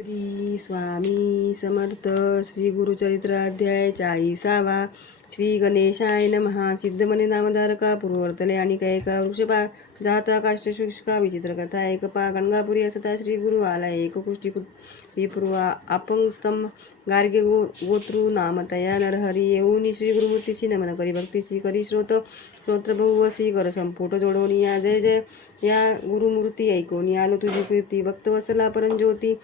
श्री स्वामी समर्थ. श्री गुरुचरित्र अध्याय 40. श्री गणेशाय नमः. सिद्धमने नामधारका पूर्वर्तले आणि कैका वृक्षपा जाता काष्ट शुष्का विचित्र कथा एकपा गणगापुरी असता श्री गुरु आला एक कुष्टी विपूर्वा अपंगस्तंभ गार्गे गोत्रु नामतया नरहरी येऊनी श्री गुरुमूर्तीची नमन करी भक्तीची करी श्रोत्र बहुवसी कर संपुट जोडवणी या जय जय या गुरुमूर्ती ऐकोनी आलो तुझी कीर्ती भक्तवसला परंज्योती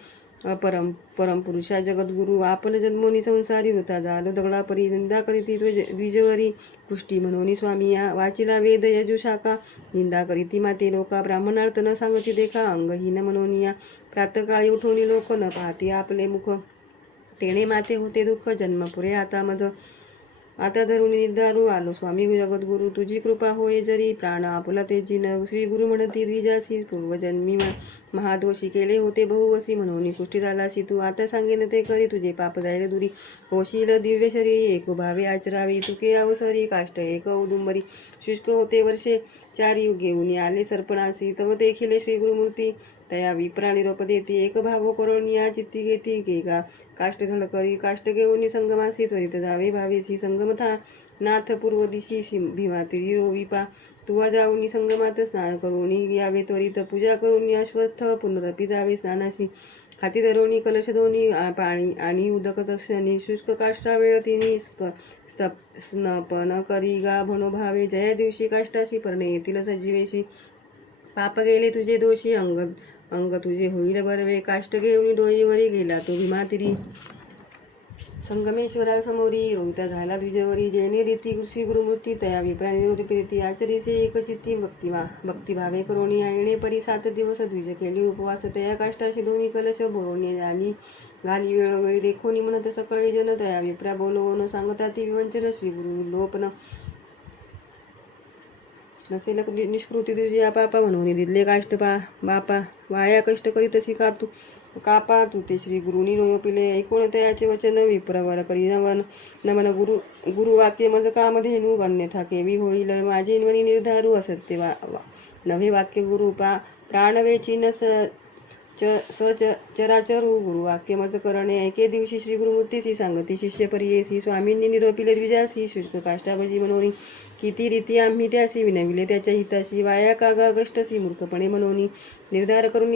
परमपुरुषा जगद्गुरु आपण जन्मोनी संसारी वृथा झालो दगडा परी निंदा करीती द्विजवरी पुष्टी म्हणून स्वामी या वाचिला वेद यजुशाखा निंदा करीती माते लोका ब्राह्मणार्थ न सांगती देखा अंगहीन म्हणून या प्रातकाळी उठवणी लोक न पाहती आपले मुख तेणे माते होते दुःख जन्म पुरे आता धरून निर्धारू आलो स्वामी जगद्गुरु तुझी कृपा होय जरी प्राण आपुला तेजी न श्री गुरु म्हणती द्विजासी पूर्वजन्मी महादोषी केले होते बहुवसी म्हणून कुष्टी झालासी तू आता सांगेन ते करी तुझे पाप जायले दुरी होशील दिव्य शरी एक भावे आचरावी तुके अवसरी काष्ट एक औदुंबरी शुष्क होते वर्षे 4 घेऊन आले सर्पणासी तव देखील श्री गुरुमूर्ती तया विप्रा निरोप देती एक भाव करून या चित्ती घेती के का काष्ट झळ करी काष्ट घेऊन संगमासी त्वरित जावे भावेसी संगमथा नाथ पूर्व दिशी भीमा तिरी रोविपा तुवा जाऊनी संगमात स्नान करून यावे त्वरित पूजा करून अश्वत्थ पुनरपी जावे स्नानाशी हाती धरवणी कलश दोन्ही पाणी आणि उदक तक्षणी शुष्क काष्टा वेळ तिनी स्नपन करी गा भावे जया दिवशी काष्टाशी परणे येतील सजीवेशी पाप गेले तुझे दोषी अंग तुझे होईल बरवे काष्ट घेऊन डोईवरी गेला तो भीमातिरी संगमेश्वरा समोरी रोहिता झाला द्विजवरी जेणे रीती श्री गुरुमूर्ती तया विप्रा निरोधी आचरीसे एकचित्ती भक्तिभावे करोणी येणे परी 7 दिवस द्विज केली उपवास तया काष्टाशी दोन्ही कलश बोरोणी आणि घाली वेळोवेळी देखोनी म्हणत सकळे जन तया विप्रा बोलवून सांगता ती विवंचन श्री गुरु लोपन नसेल निष्कृती तुझी आपापा म्हणून दिले काष्ट बापा वाया कष्ट करीत तशी कापा तू ते श्री गुरुनी नोपिले ऐकून तयाचे वचन विप्रवर करी नमन गुरुवाक्य मज काम धेनू अन्यथा केवी होईल माझे वनी निर्धारू असत्य नवे वाक्य गुरु प्राणवेची न चराचरू गुरुवाक्य मज करणे एके दिवशी श्री गुरुमूर्तीशी सांगती शिष्य परियेसी स्वामींनी निरोपिले द्विजासी शुष्क काष्टाभजी म्हणून किती रीती आम्ही त्यासी विनविले त्याच्या हिताशी वाया कागा कष्टसी मूर्खपणे म्हणून निर्धार करून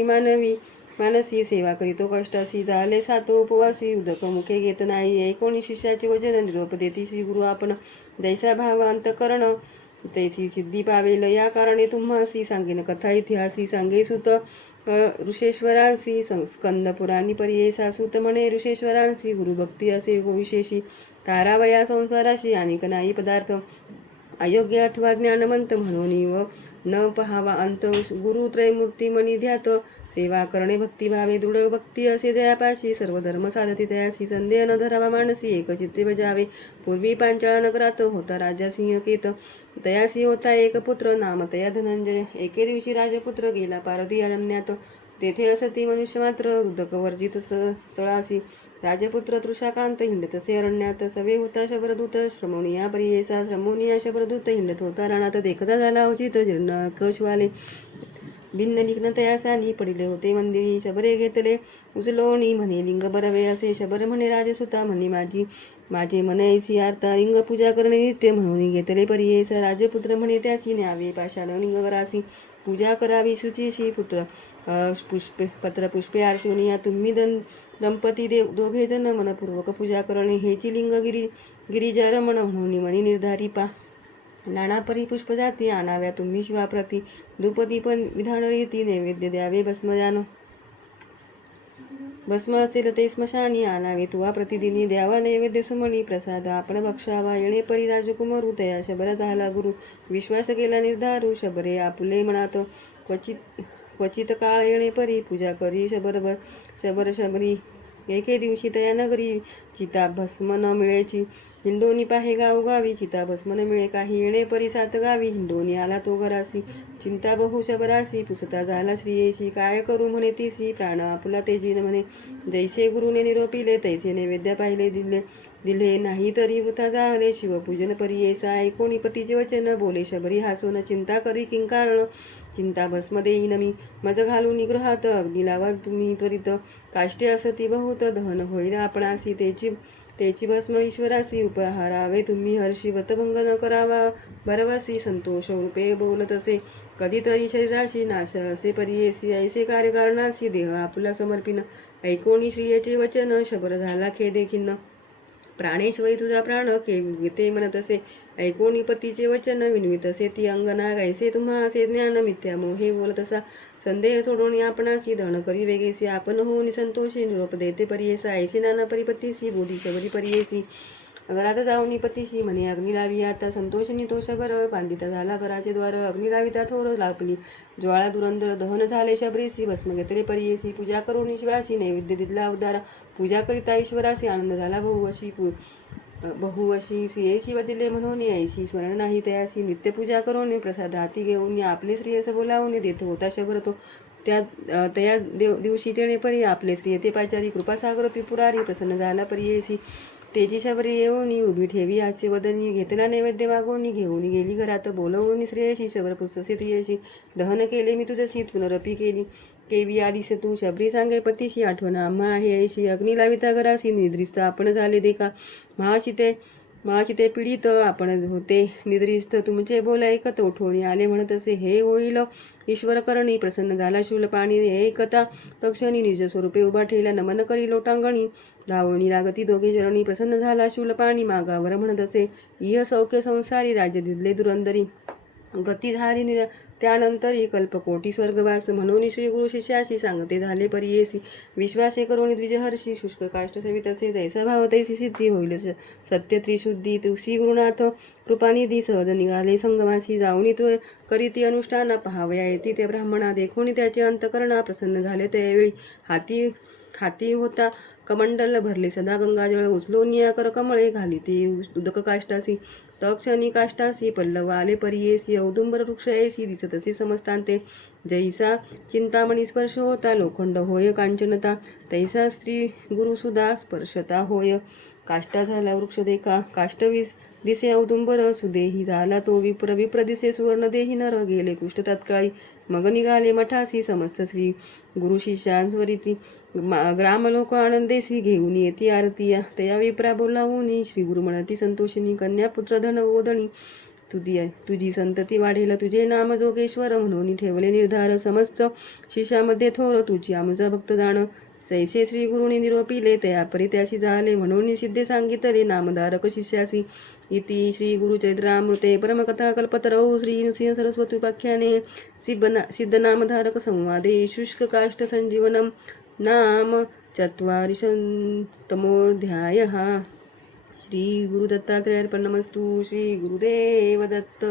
मानसी सेवा करीतो कष्टासी झाले 7 उपवासी उदक मुखे घेत नाही ऐकोणी शिष्याचे वचन निरोप देती श्री गुरु आपण जैसा भाव अंतकरण तैसी सिद्धी पावेल या कारणे तुम्हासी सांगेन कथा इतिहासी सांगे सुत ऋषेश्वरांसी स्कंद पुराणी परियेसा सुत म्हणे ऋषेश्वरांसी गुरुभक्ती असे विशेषी तारावया संसाराशी आणि नाही पदार्थ अयोग्य अथवा ज्ञानवंत म्हणून व न पहावा अंत गुरु त्रयमूर्ती मनी ध्यात सेवा करणे भक्तिभावे दृढ भक्ती असे जयापाशी सर्व धर्म साधती तयासी संदेह न धरावा मानसी एकचित्ते बजावे पूर्वी पांचाळ नगरात होता राजा सिंहकेत तयासी होता एक पुत्र नाम तया धनंजय एके दिवशी राजपुत्र गेला पारधी अरण्यात तेथे असती मनुष्य मात्र उदक वर्जित स्थळासी राजपुत्र तृषाकांत हिंडत असे अरण्यात सवे होता शबरदूत श्रमोनिया परियेसा श्रमोनिया शबरदूत हिंडत होता राणात देखता झाला उचित जीर्ण कशवाले भिन्न निघ्न तयासानी पडिले होते मंदिरी शबरे घेतले उचलोणी म्हणे लिंग बरवे असे शबर म्हणे राजसुता म्हणे माझे मनैसी आर्ता लिंग पूजा करणे नित्य म्हणून घेतले परियेस राजपुत्र म्हणे त्यासी न्यावे पाषाण लिंग करासी पूजा करावी शुचीशी पुत्र पत्र पुष्पे अर्चोनिया तुम्ही दंपती दोघे जण मनपूर्वक पूजा करणे हेची लिंग गिरिजा रमण म्हणून मनी निर्धारी नानापरी पुष्प जाती आणाव्या तुम्ही शिवाप्रती धूपदीप विधान रीती नैवेद्य द्यावे भस्म असेल ते स्मशानी आणावे तुवा प्रतिदिनी द्यावा नैवेद्य सुमणी प्रसाद आपण भक्षावा येणे परी राजकुमारू तया शबरा झाला गुरु विश्वास केला निर्धारू शबरे आपुले मनात क्वचित काळ येणे परी पूजा करी शबरी एके दिवशी तया नगरी चिता भस्म न मिळेची हिंडोनी पाहे गावोगावी चिता भस्मन मिळे काही येणे परी सात गावी हिंडोनी आला तो घरासी चिंता बहु शबरासी पुसता झाला श्रियेशी काय करू म्हणे तिसी प्राण आपुला तेजीन म्हणे जैसे गुरुने निरोपिले तैसे नैवेद्य पाहिले दिले नाही तरी वृथा झाले शिवपूजन परियेसा ऐकोणी पतीचे वचन बोले शबरी हासून चिंता करी किंकारण चिंता भस्म देईन मी मज घालून निग्रहात अग्नी लावा तुम्ही त्वरित काष्टे असती बहुत दहन होईल आपणासी त्याची भस्म ईश्वरासी उपहारावे तुम्ही हर्षी व्रतभंग न करावा बरवसी संतोष रूपे बोलत असे कधीतरी शरीराशी नाश असे परियेसी ऐसे कार्यकारणासी देह आपुला समर्पिन ऐकोणी श्रियेचे वचन शबर झाला खेदे खिन्न प्राणेश्वरी तुझा प्राण ते म्हणत असे ऐकोणी पतीचे वचन विनवित असे ती अंगना गायसे तुम्हा असे ज्ञान मिथ्या मोहे बोलत असा संदेह सोडून आपणासी धन करी वेगेसी आपण होऊन संतोषी निरोप देते परियेसा ऐसे नाना परिपत्तीसी बोधी शबरी परियेसी घरात जाऊन पतीशी म्हणे अग्नी लावी आता संतोषनी तो शबर बांधिता झाला घराचे द्वार अग्नी लाविता थोर लापली ज्वाळा दुरंदर दहन झाले शबरीसी भस्म घेतले परियेसी पूजा करून शिवासी नैवेद्य दिला अवतार पूजा करिता ईश्वरासी आनंद झाला बहुवशी सियेशी वदिले म्हणून ऐशी स्मरण नाही तयासी नित्यपूजा करून प्रसाद हाती घेऊन आपले श्रेयस बोलावून देत होता शबर तो त्या दिवशी तेणे परी आपले श्रिय ते पाचारी कृपासागर त्रिपुरारी प्रसन्न झाला परियेसी तेजी शबरी येऊन उभी ठेवी हास्य वदनी घेतला नैवेद्य मागून घेऊन गेली घरात बोलवून श्रेयशी शबर पुस्तसे तुयशी दहन केले मी तुझशी पुनरपी केवी आलीस तू शबरी सांगे पतीशी आठवण आम्हा आहे ऐशी अग्नी लाविता घरासी निद्रिस्त आपण झाले देखा महाशिते पीडित आपण होते निद्रिस्त तुमचे बोल ऐकत उठवणी आले म्हणत असे हे होईल ईश्वर करणी प्रसन्न झाला शूल पाणी ऐकता तक्षणी निज स्वरूपे उभा ठेवला नमन करी लोटांगणी धावणी लागती दोघे चरणी प्रसन्न झाला शूल पाणी मागावर म्हणत असे इह सौख्य संसारी राज्य दिले दुरंदरी गती झाली त्यानंतरी कल्पकोटी स्वर्गवास म्हणून श्री गुरु शिष्याशी सांगते झाले परियेसी विश्वासे करून द्विजहर्षी शुष्क काष्ट सेवितसे जैसा भाव तैसी सिद्धी होईल सत्य त्रिशुद्धी श्री गुरुनाथ कृपानिधी सहज निघाले संगमाशी जाऊनी तो करीती अनुष्ठाना पहावया येती ते ब्राह्मणा देखून त्याचे अंतकरणा प्रसन्न झाले त्यावेळी हाती होता कमंडल भरले सदा गंगाजळ उचलोनिया कर कमळे घाली ती उदक काष्टासी तक्षणी काष्टासी पल्लव आले परियेसी औदुंबर वृक्ष ऐसी दिसत असे समजतांते जैसा चिंतामणी स्पर्श होता लोखंड होय कांचनता तैसा स्त्री गुरुसुधा स्पर्शता होय काष्टा झाला वृक्ष देखा काष्टवीस दिसे औदुंबर सुदेही झाला तो विप्र दिसे सुवर्ण देही नर गेले कुष्ठ तत्काळी मग निघाले मठासी समस्त श्री गुरु शिष्यांस्वरिती ग्रामलोक आनंदेसी घेऊन येती आरती तया विप्रा बोलावून श्री गुरु म्हणती संतोषिनी कन्या पुत्र धन ओदणी तुझी संतती वाढेल तुझे नाम जोगेश्वर म्हणून ठेवले निर्धार समस्त शिष्यामध्ये थोर तुझी आमचा भक्त जाण सैसे श्री गुरुनी निरोपिले तया परी त्याशी झाले म्हणून सिद्धे सांगितले नामधारक शिष्यासी इति श्री गुरुचरित्रामृते परमकथा कल्पतरौ श्री नृसिंह सरस्वती उपाख्याने सिद्धनामधारक संवादे शुष्क काष्ट संजीवनम नाम चत्वारिशतमोऽध्यायः श्री गुरुदत्तात्रेयार्पणमस्तु श्री गुरुदेव दत्त।